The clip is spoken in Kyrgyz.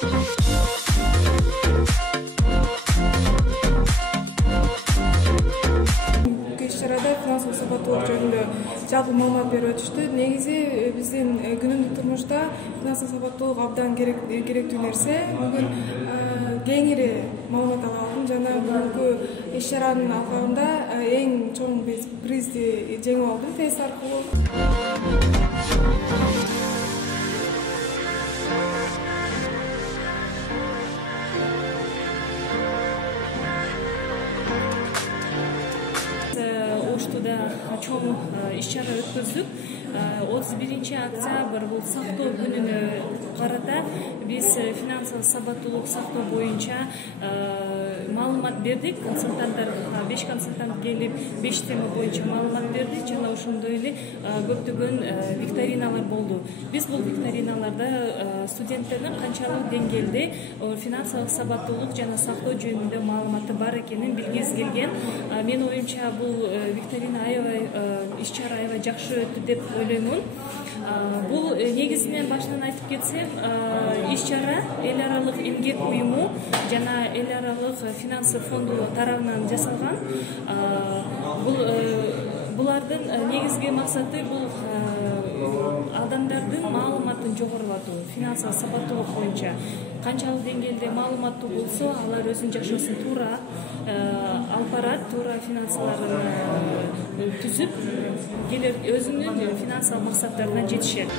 Иш-чарада финансылык сабаттуулук жөнүндө жалпы маалымат берип өтүштү. Негизи биздин күнүмдүк турмушта финансылык сабаттуулук абдан керектүү нерсе. Бүгүн кеңири маалымат алабыз жана бүгүнкү иш-чаранын алкагында эң чоң призди жеңип алдым тест аркылуу. Оштуда чоң иш-чара өткөздүк. 31-октябрь бул сактоо күнүнө карата биз финансылык сабаттуулук сактоо боюнча маалымат бердик. Консультанттарга 5 консультант келип 5 тема боюнча маалымат бердик жана ошондой эле көптөгөн викториналар болду. Биз бул викториналарда студенттердин канчалык деңгээлде финансылык сабаттуулук жана сактоо жөнүндө маалыматы бар экенин билгибиз келген. Менин оюмча бул викторина аябай иш-чара аябай жакшы өттү деп ойлоймун. Бул негизинен башынан айтып кетсем, иш-чара эл аралык эмгек уюму жана эл аралык финансы фонду тарабынан жасалган. Булардын негизги максаты бул адамдардын маалыматын жогорулатуу, финансылык сабаттуулук боюнча канчалык деңгээлде маалыматтуу болсо, алар өзүнүн жашоосун туура алып барат, туура финансыларын түзүп, өзүнүн финансылык максаттарына жетишет.